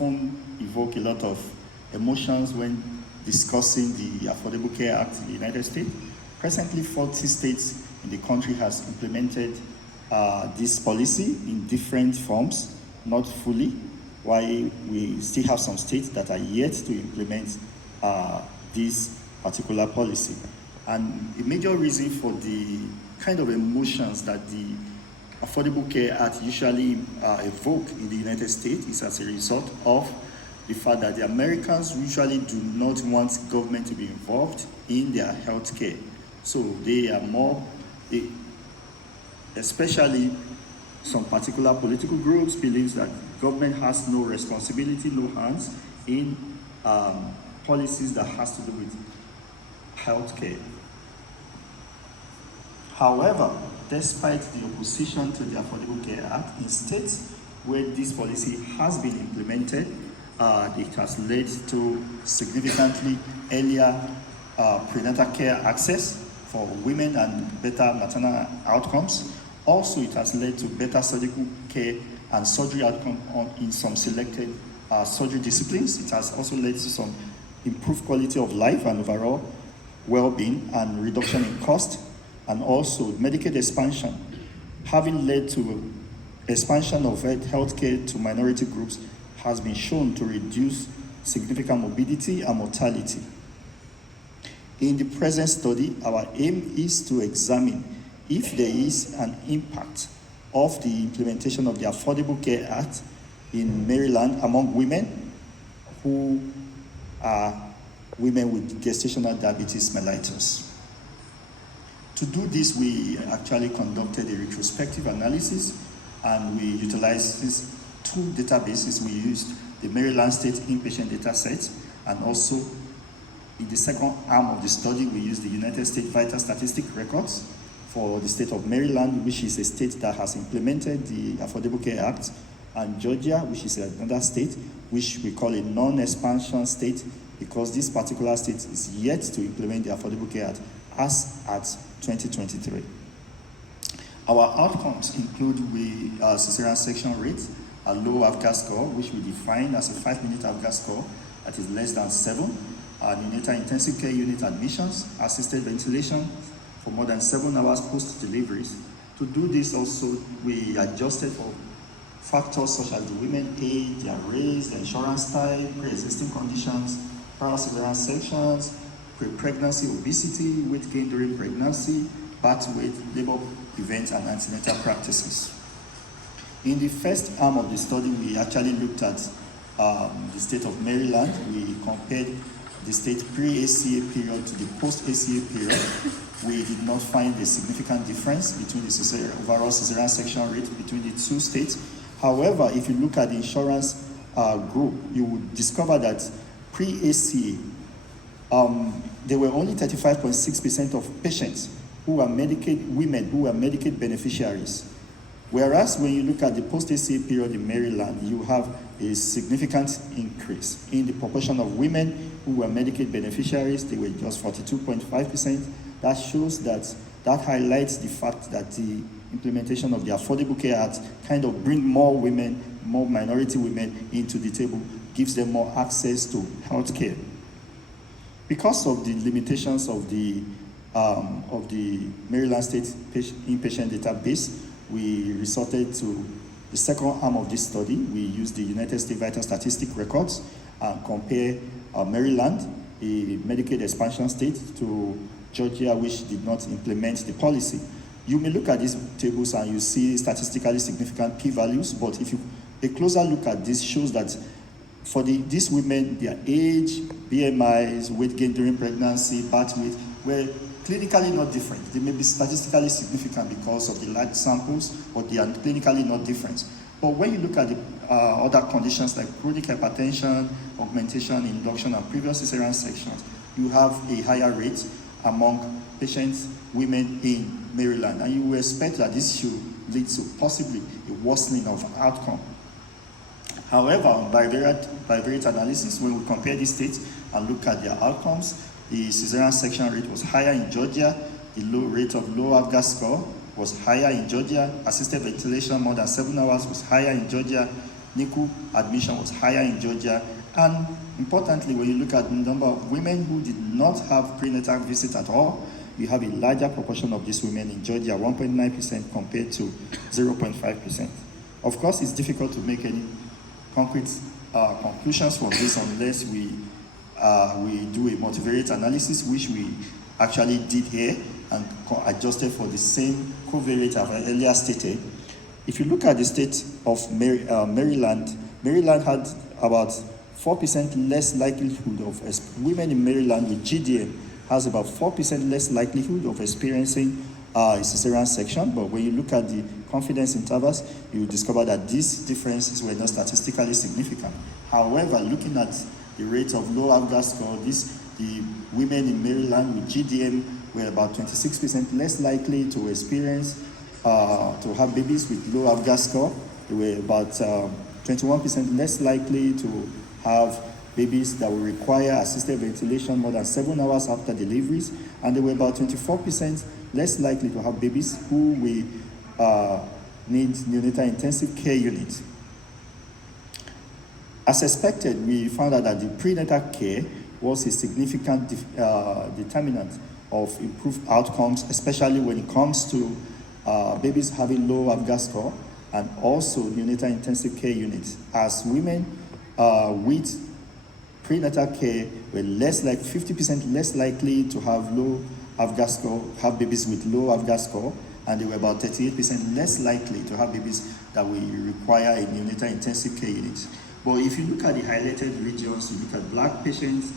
often evoke a lot of emotions when discussing the Affordable Care Act in the United States. Presently, 40 states in the country has implemented this policy in different forms, not fully, while we still have some states that are yet to implement this particular policy. And a major reason for the kind of emotions that the Affordable Care Act usually evoke in the United States is as a result of the fact that the Americans usually do not want government to be involved in their health care. So they are more, especially some particular political groups believes that government has no responsibility, no hands in policies that has to do with health care. However, despite the opposition to the Affordable Care Act, in states where this policy has been implemented, it has led to significantly earlier prenatal care access for women and better maternal outcomes. Also, it has led to better surgical care and surgery outcome in some selected surgery disciplines. It has also led to some improved quality of life and overall well-being and reduction in cost, and also Medicaid expansion, having led to expansion of healthcare to minority groups, has been shown to reduce significant morbidity and mortality. In the present study, our aim is to examine if there is an impact of the implementation of the Affordable Care Act in Maryland among women who are women with gestational diabetes mellitus. To do this, we actually conducted a retrospective analysis, and we utilized these two databases. We used the Maryland State Inpatient Data Set, and also in the second arm of the study, we used the United States Vital Statistic Records for the state of Maryland, which is a state that has implemented the Affordable Care Act, and Georgia, which is another state, which we call a non-expansion state, because this particular state is yet to implement the Affordable Care Act as at 2023. Our outcomes include cesarean section rate, a low AVGA score, which we define as a 5-minute AVGA score that is less than 7, neonatal intensive care unit admissions, assisted ventilation for more than 7 hours post-deliveries. To do this also, we adjusted for factors such as the women's age, their race, their insurance type, pre-existing conditions, prior cesarean sections, pre-pregnancy obesity, weight gain during pregnancy, birth weight, labor events, and antenatal practices. In the first arm of the study, we actually looked at the state of Maryland. We compared the state pre-ACA period to the post-ACA period. We did not find a significant difference between the overall cesarean section rate between the two states. However, if you look at the insurance group, you would discover that pre-ACA, there were only 35.6% of patients who were Medicaid, women who were Medicaid beneficiaries. Whereas when you look at the post-ACA period in Maryland, you have a significant increase in the proportion of women who were Medicaid beneficiaries. They were just 42.5%. That shows that highlights the fact that the implementation of the Affordable Care Act kind of bring more women, more minority women into the table, gives them more access to health care. Because of the limitations of the Maryland State Inpatient Database, we resorted to the second arm of this study. We used the United States Vital Statistic Records and compare Maryland, a Medicaid expansion state, to Georgia, which did not implement the policy. You may look at these tables and you see statistically significant p-values, but if you a closer look at this shows that for these women, their age, BMIs, weight gain during pregnancy, birth weight were clinically not different. They may be statistically significant because of the large samples, but they are clinically not different. But when you look at the other conditions like chronic hypertension, augmentation, induction, and previous cesarean sections, you have a higher rate among patients, women in Maryland. And you will expect that this should lead to possibly a worsening of outcome. However, on bivariate analysis, when we compare these states and look at their outcomes, the cesarean section rate was higher in Georgia, the low rate of low AVGA score was higher in Georgia, assisted ventilation more than 7 hours was higher in Georgia, NICU admission was higher in Georgia. And importantly, when you look at the number of women who did not have prenatal visit at all, you have a larger proportion of these women in Georgia, 1.9% compared to 0.5%. Of course, it's difficult to make any concrete conclusions from this unless we do a multivariate analysis, which we actually did here and adjusted for the same covariate I've earlier stated. If you look at the state of Maryland, Maryland had about 4% less likelihood of women in Maryland with GDM has about 4% less likelihood of experiencing a cesarean section. But when you look at the confidence intervals, you discover that these differences were not statistically significant. However, looking at the rate of low AVGA score, the women in Maryland with GDM were about 26% less likely to experience, to have babies with low AVGA score. They were about 21% less likely to have babies that will require assisted ventilation more than 7 hours after deliveries, and they were about 24% less likely to have babies who will need neonatal intensive care units. As expected, we found out that the prenatal care was a significant determinant of improved outcomes, especially when it comes to babies having low AVGA score and also neonatal intensive care units, as women with prenatal care were 50% less likely to have low AVGA score, have babies with low AVGA score, and they were about 38% less likely to have babies that will require a neonatal intensive care unit. But if you look at the highlighted regions, you look at Black patients,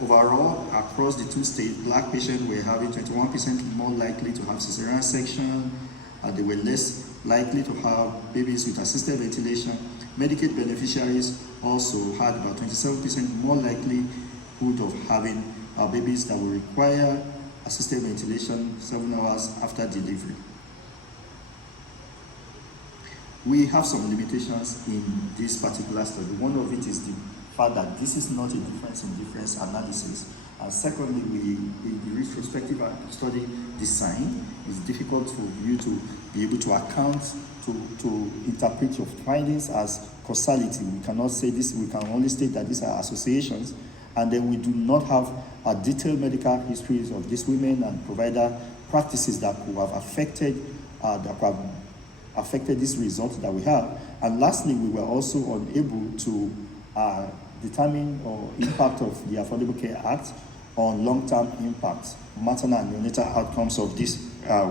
overall, across the two states, Black patients were having 21% more likely to have cesarean section, they were less likely to have babies with assisted ventilation. Medicaid beneficiaries also had about 27% more likelihood of having babies that will require assisted ventilation 7 hours after delivery. We have some limitations in this particular study. One of it is the fact that this is not a difference in difference analysis. And secondly, in the retrospective study design, it's difficult for you to be able to account, to interpret your findings as causality. We cannot say this, we can only state that these are associations, and then we do not have a detailed medical histories of these women and provider practices that could have affected this result that we have. And lastly, we were also unable to determine or impact of the Affordable Care Act on long-term impact, maternal and neonatal outcomes of these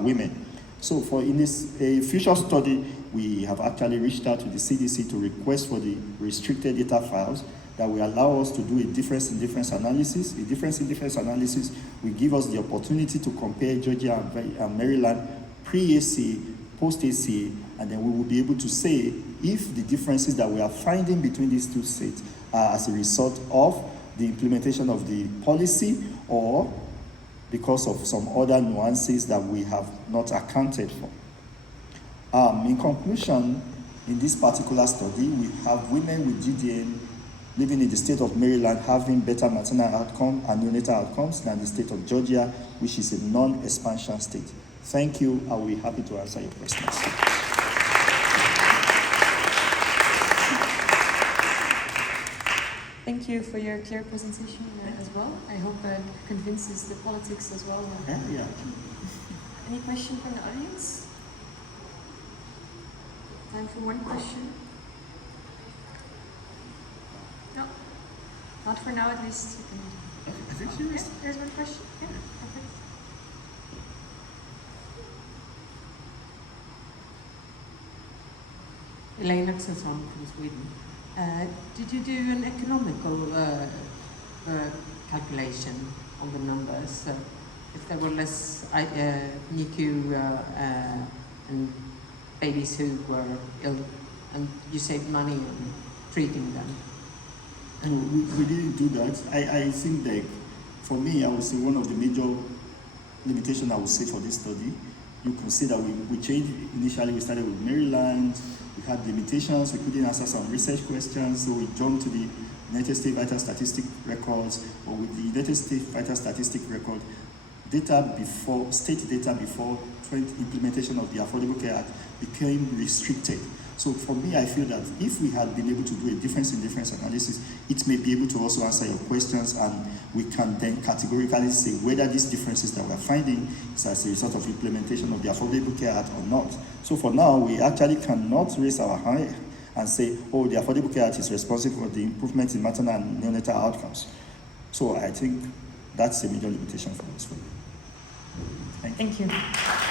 women. So in this future study, we have actually reached out to the CDC to request for the restricted data files that will allow us to do a difference in difference analysis. A difference in difference analysis will give us the opportunity to compare Georgia and Maryland pre-ACA, post-ACA, and then we will be able to say if the differences that we are finding between these two states are as a result of the implementation of the policy or because of some other nuances that we have not accounted for. In conclusion, in this particular study, we have women with GDM living in the state of Maryland having better maternal outcome and neonatal outcomes than the state of Georgia, which is a non-expansion state. Thank you. I will be happy to answer your questions. Thank you for your clear presentation as well. I hope it convinces the politics as well. Yeah. Any question from the audience? Time for one question? No, not for now at least. I think she is. There's one question. Yeah, perfect. Elaine Axelsson from Sweden. Did you do an economical calculation on the numbers? So if there were less NICU and babies who were ill, and you saved money on treating them? We didn't do that. I think that for me, I would say one of the major limitations I would say for this study, you can see that we changed. Initially, we started with Maryland. We had limitations. We couldn't answer some research questions, so we jumped to the United States Vital Statistic Records. But with the United States Vital Statistic Record, state data before implementation of the Affordable Care Act became restricted. So for me, I feel that if we had been able to do a difference in difference analysis, it may be able to also answer your questions, and we can then categorically say whether these differences that we're finding is as a result of implementation of the Affordable Care Act or not. So for now, we actually cannot raise our hand and say, oh, the Affordable Care Act is responsible for the improvement in maternal and neonatal outcomes. So I think that's a major limitation for this one. Thank you. Thank you.